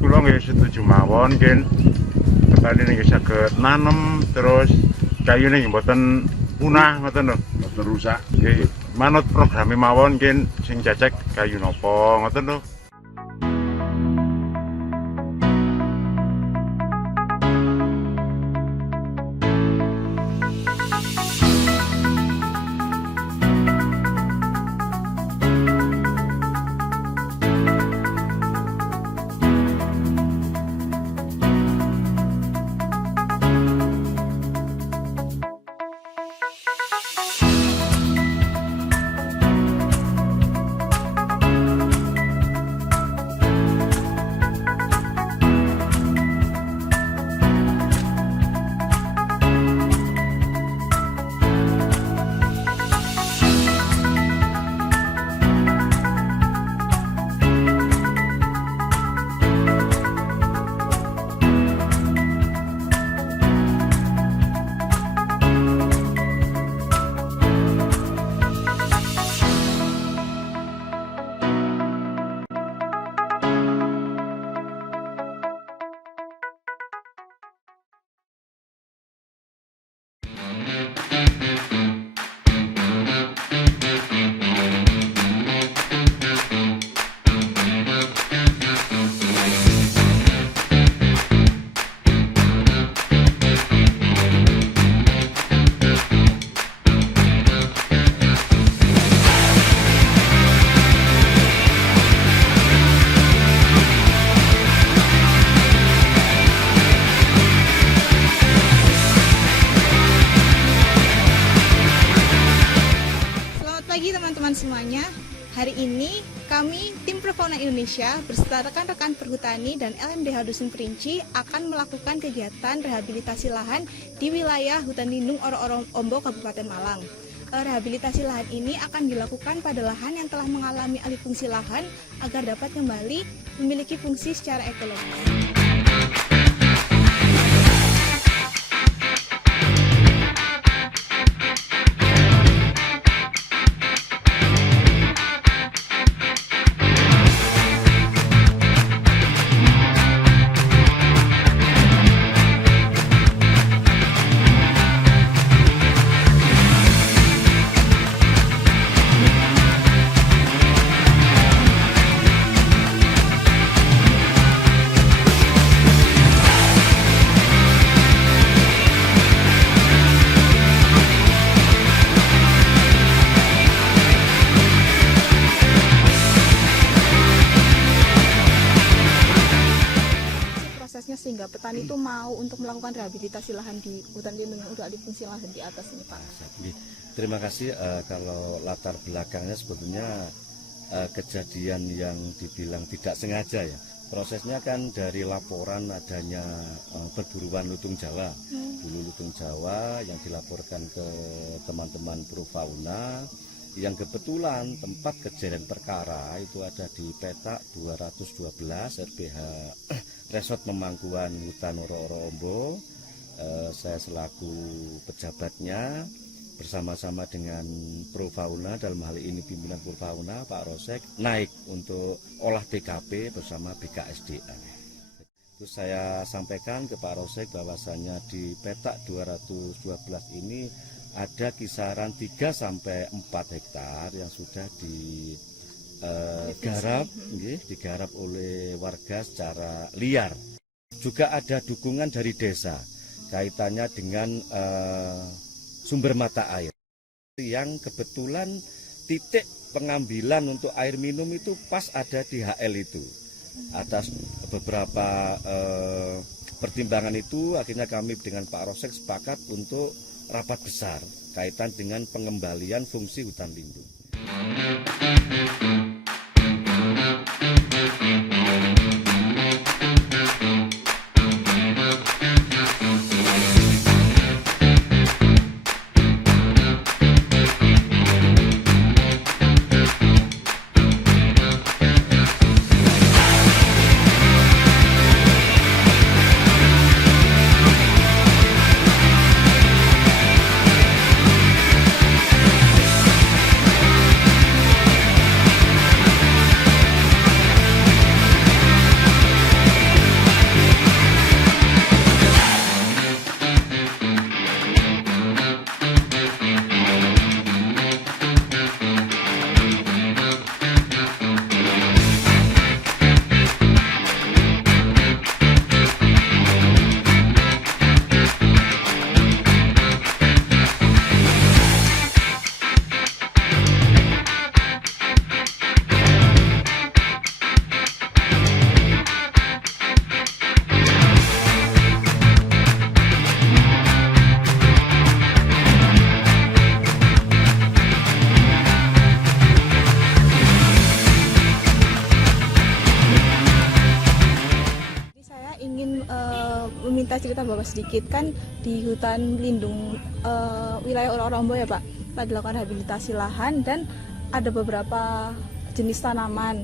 kula nggih setuju mawon nggih. Petani niki saged nanem terus kayune nggih mboten punah ngoten lho. Mboten rusak. Nggih manut programe mawon nggih sing cecek kayu napa ngoten lho. Teman-teman semuanya, hari ini kami tim Profauna Indonesia beserta rekan-rekan perhutani dan LMDH Dusun Perinci akan melakukan kegiatan rehabilitasi lahan di wilayah Hutan Lindung Oro-Oro Ombo, Kabupaten Malang. Rehabilitasi lahan ini akan dilakukan pada lahan yang telah mengalami alih fungsi lahan agar dapat kembali memiliki fungsi secara ekologis. Sehingga petani itu mau untuk melakukan rehabilitasi lahan di hutan lindung yang udah alih fungsi lahan di atas ini, Pak. Terima kasih. Kalau latar belakangnya sebetulnya kejadian yang dibilang tidak sengaja ya. Prosesnya kan dari laporan adanya perburuan lutung Jawa. Dulu lutung Jawa yang dilaporkan ke teman-teman Profauna, yang kebetulan tempat kejadian perkara itu ada di petak 212 RPH Resort Pemangkuan Hutan Oro-Oro Ombo. Saya selaku pejabatnya bersama-sama dengan Profauna, dalam hal ini pimpinan Profauna Pak Rosek, naik untuk olah TKP bersama BKSDA. Terus saya sampaikan ke Pak Rosek bahwasanya di petak 212 ini ada kisaran 3 sampai 4 hektar yang sudah digarap oleh warga secara liar. Juga ada dukungan dari desa kaitannya dengan sumber mata air yang kebetulan titik pengambilan untuk air minum itu pas ada di HL itu. Atas beberapa pertimbangan itu akhirnya kami dengan Pak Rosek sepakat untuk rapat besar kaitan dengan pengembalian fungsi hutan lindung. Bapak sedikit, kan di hutan lindung wilayah Ororombo ya Pak, telah dilakukan rehabilitasi lahan dan ada beberapa jenis tanaman.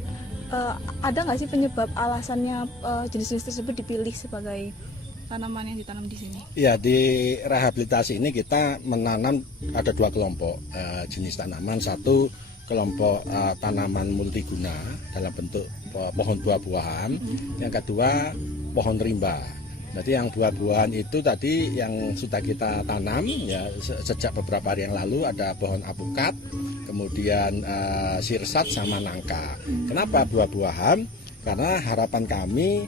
Ada nggak sih penyebab alasannya jenis-jenis tersebut dipilih sebagai tanaman yang ditanam di sini? Ya, di rehabilitasi ini kita menanam ada 2 kelompok jenis tanaman. Satu kelompok tanaman multiguna dalam bentuk pohon buah-buahan. Yang kedua pohon rimba. Jadi yang buah-buahan itu tadi yang sudah kita tanam ya sejak beberapa hari yang lalu, ada pohon apukat, kemudian sirsat sama nangka. Kenapa buah-buahan? Karena harapan kami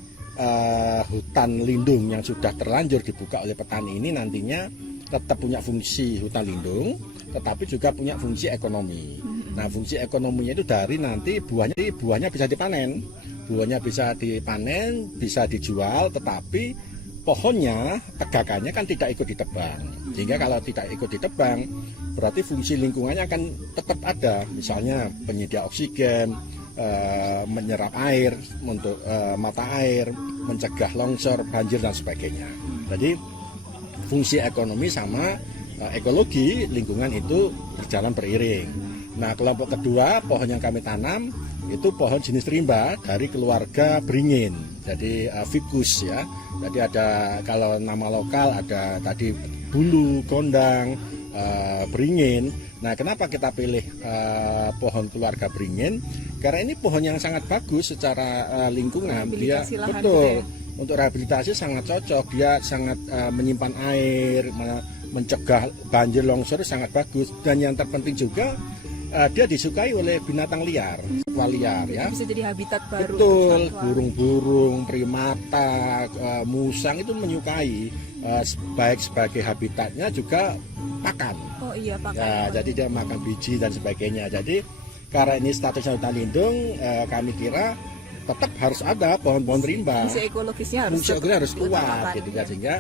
hutan lindung yang sudah terlanjur dibuka oleh petani ini nantinya tetap punya fungsi hutan lindung, tetapi juga punya fungsi ekonomi. Nah, fungsi ekonominya itu dari nanti buahnya bisa dipanen, bisa dijual, tetapi pohonnya, tegakannya kan tidak ikut ditebang. Sehingga kalau tidak ikut ditebang, berarti fungsi lingkungannya akan tetap ada. Misalnya penyedia oksigen, menyerap air untuk mata air, mencegah longsor, banjir dan sebagainya. Jadi fungsi ekonomi sama ekologi lingkungan itu berjalan beriring. Nah, kelompok kedua pohon yang kami tanam itu pohon jenis rimba dari keluarga beringin. Jadi ficus ya. Jadi ada, kalau nama lokal ada tadi bulu, gondang, beringin. Nah, kenapa kita pilih pohon keluarga beringin? Karena ini pohon yang sangat bagus secara lingkungan. Dia betul untuk rehabilitasi sangat cocok. Dia sangat menyimpan air, mencegah banjir longsor, sangat bagus. Dan yang terpenting juga dia disukai oleh binatang liar, satwa liar ya. Bisa jadi habitat baru. Betul, burung-burung, primata, musang itu menyukai, baik sebagai habitatnya juga pakan. Oh iya, pakan. Ya, jadi dia makan biji dan sebagainya. Jadi karena ini statusnya hutan lindung, kami kira tetap harus ada pohon-pohon rimba. Fungsi ekologisnya harus kuat gitu ya. kan, sehingga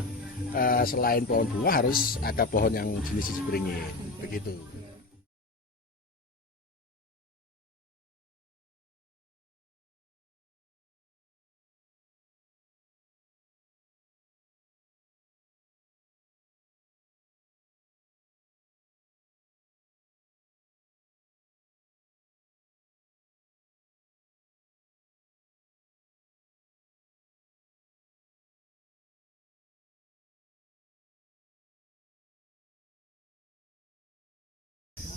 selain pohon buah harus ada pohon yang jenis beringin begitu.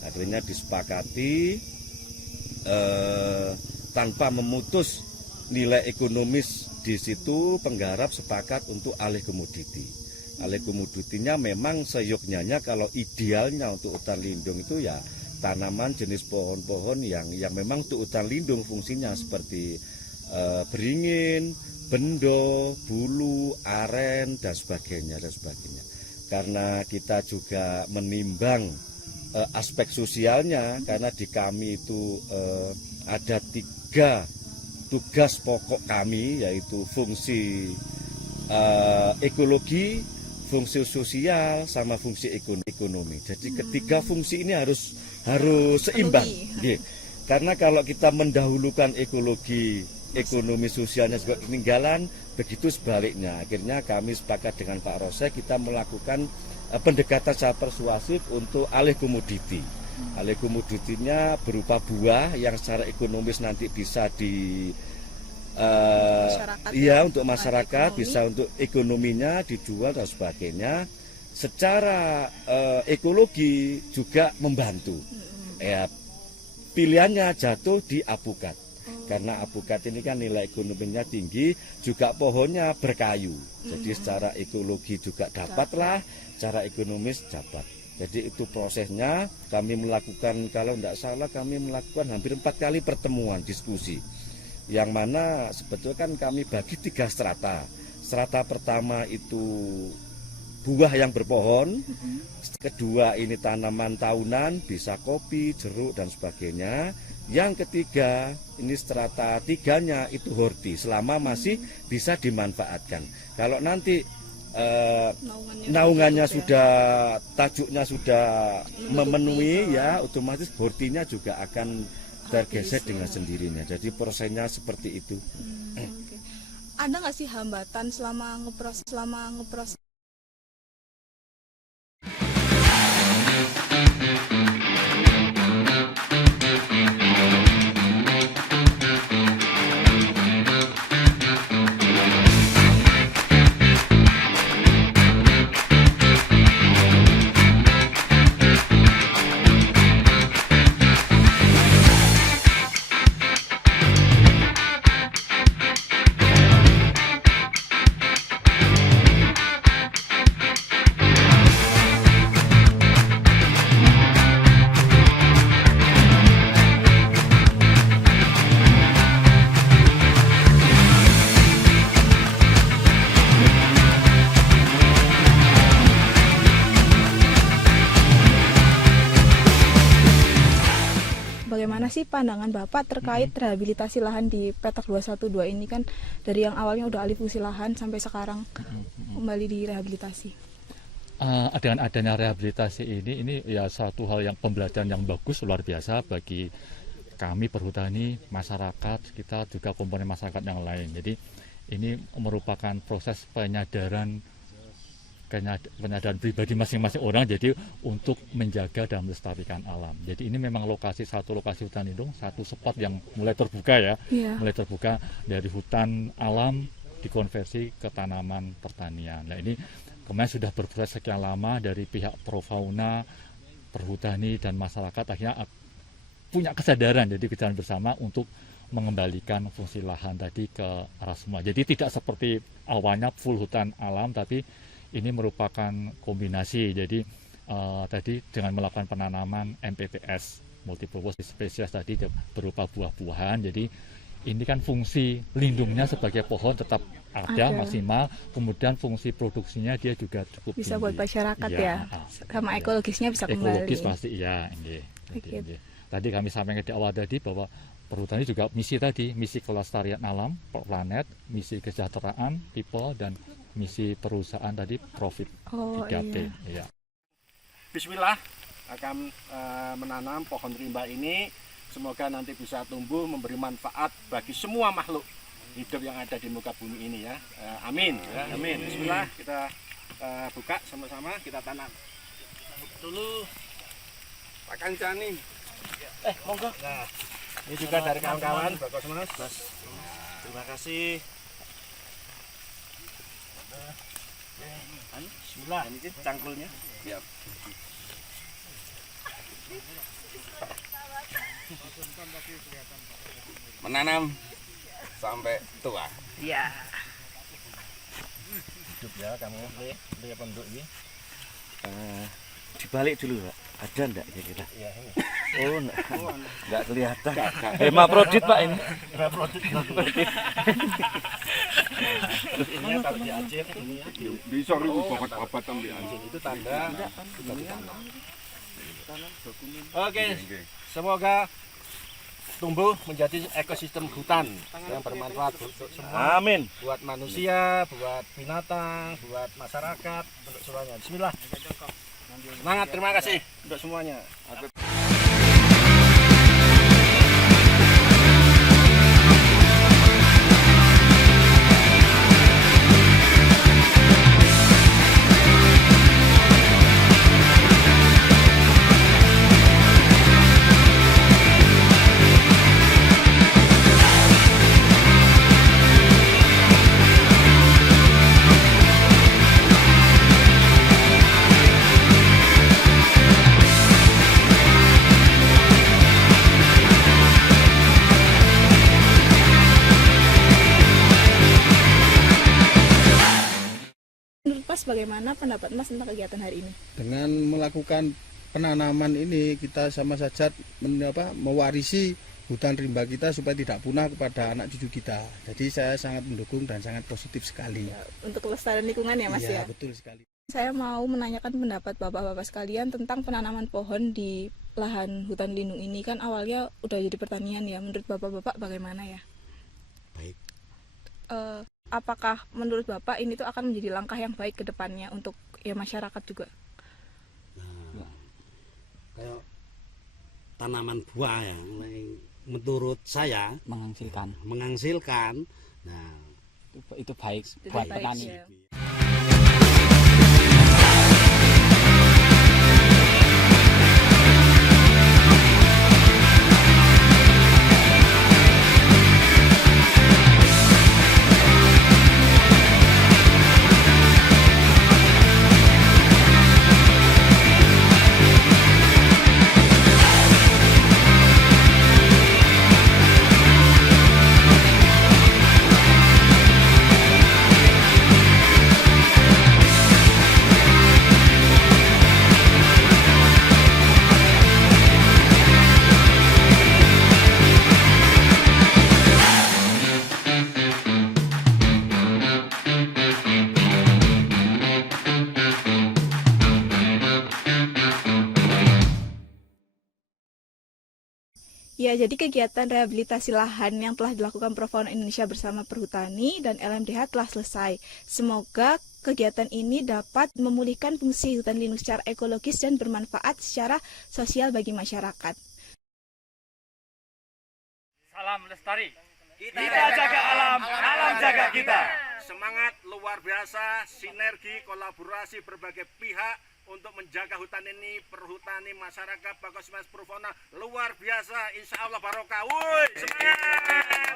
Akhirnya disepakati tanpa memutus nilai ekonomis di situ, penggarap sepakat untuk alih komoditi. Alih komoditinya memang seyogyanya, kalau idealnya untuk hutan lindung itu ya tanaman jenis pohon-pohon yang memang untuk hutan lindung fungsinya seperti beringin, bendo, bulu, aren dan sebagainya. Karena kita juga menimbang aspek sosialnya, karena di kami itu ada 3 tugas pokok kami, yaitu fungsi ekologi, fungsi sosial, sama fungsi ekonomi. Jadi ketiga fungsi ini harus seimbang. Karena kalau kita mendahulukan ekologi, ekonomi sosialnya juga ketinggalan, begitu sebaliknya. Akhirnya kami sepakat dengan Pak Rose, kita melakukan pendekatan secara persuasif untuk alih komoditi. Alih komoditinya berupa buah yang secara ekonomis nanti bisa untuk masyarakat, bisa untuk ekonominya dijual dan sebagainya. Secara ekologi juga membantu. Pilihannya jatuh di apukat. Karena apukat ini kan nilai ekonominya tinggi, juga pohonnya berkayu. Jadi secara ekologi juga dapatlah, secara ekonomis dapat. Jadi itu prosesnya kami melakukan, kalau tidak salah kami melakukan hampir 4 kali pertemuan diskusi. Yang mana sebetulnya kan kami bagi 3 strata. Strata pertama itu buah yang berpohon, kedua ini tanaman tahunan, bisa kopi, jeruk dan sebagainya. Yang ketiga, ini strata 3-nya itu horti, selama masih bisa dimanfaatkan. Kalau nanti naungannya sudah, tajuknya sudah memenuhi ya, otomatis hortinya juga akan tergeser dengan sendirinya. Jadi prosesnya seperti itu. Ada nggak sih hambatan selama ngeproses sih pandangan Bapak terkait rehabilitasi lahan di petak 212 ini kan dari yang awalnya udah alih fungsi lahan sampai sekarang kembali direhabilitasi. Dengan adanya rehabilitasi ini ya satu hal yang pembelajaran yang bagus luar biasa bagi kami perhutani, masyarakat, kita juga komponen masyarakat yang lain. Jadi ini merupakan proses penyadaran pribadi masing-masing orang jadi untuk menjaga dan melestarikan alam. Jadi ini memang satu lokasi hutan lindung, satu spot yang mulai terbuka ya, mulai terbuka dari hutan alam dikonversi ke tanaman pertanian. Nah ini kemarin sudah berproses sekian lama dari pihak Profauna, perhutani dan masyarakat akhirnya punya kesadaran, jadi kesadaran bersama untuk mengembalikan fungsi lahan tadi ke arah semua. Jadi tidak seperti awalnya full hutan alam, tapi ini merupakan kombinasi. Jadi tadi dengan melakukan penanaman MPPS, multipurpose spesies tadi berupa buah-buahan. Jadi ini kan fungsi lindungnya sebagai pohon tetap ada maksimal, kemudian fungsi produksinya dia juga cukup bisa tinggi. Buat masyarakat ya, sama ekologisnya bisa kembali. Ekologis pasti iya. Tadi kami sampaikan di awal tadi bahwa perhutani juga misi kelestarian alam, planet, misi kesejahteraan people, dan misi perusahaan tadi profit 3P. Iya. Bismillah akan menanam pohon rimba ini, semoga nanti bisa tumbuh memberi manfaat bagi semua makhluk hidup yang ada di muka bumi ini ya. Amin. Amin. Bismillah, kita buka sama-sama, kita tanam dulu. Pak Kancani. Monggo. Nah, ini juga dari kawan-kawan, Bapak Mas. Terima kasih. Bismillah, ini cangkulnya. Siap. Menanam sampai tua. Iya. Hidup ya kamu, lihat penduduk ini. Dibalik dulu Pak, ada enggak kira-kira? Iya ini. Oh enggak kelihatan. Hema Prodit Pak ini. Ini taruh di Aceh ini ya. Bisa ribu babat-babat ambil anjing. Itu tanda sudah ditanam. Oke, semoga tumbuh menjadi ekosistem hutan yang bermanfaat untuk semua. Amin. Buat manusia, buat binatang, buat masyarakat, untuk semuanya. Bismillah. Semangat, terima kasih untuk semuanya. Menurut Mas bagaimana pendapat Mas tentang kegiatan hari ini? Dengan melakukan penanaman ini kita sama saja mewarisi hutan rimba kita supaya tidak punah kepada anak cucu kita. Jadi saya sangat mendukung dan sangat positif sekali. Untuk kelestarian lingkungan ya Mas ya? Iya, betul sekali. Saya mau menanyakan pendapat bapak-bapak sekalian tentang penanaman pohon di lahan hutan lindung ini. Kan awalnya udah jadi pertanian ya, menurut bapak-bapak bagaimana ya? Baik. Apakah menurut bapak ini tuh akan menjadi langkah yang baik ke depannya untuk ya masyarakat juga? Nah, kayak tanaman buah yang menurut saya menghasilkan. Nah, itu baik Jadi buat baik, petani. ya. Ya, jadi kegiatan rehabilitasi lahan yang telah dilakukan Profauna Indonesia bersama Perhutani dan LMDH telah selesai. Semoga kegiatan ini dapat memulihkan fungsi hutan lindung secara ekologis dan bermanfaat secara sosial bagi masyarakat. Salam lestari. Kita jaga alam, alam jaga kita. Semangat luar biasa, sinergi, kolaborasi berbagai pihak untuk menjaga hutan ini, Perhutani, masyarakat, Bakosmas Profauna luar biasa. Insya Allah barokah. Woi, semangat!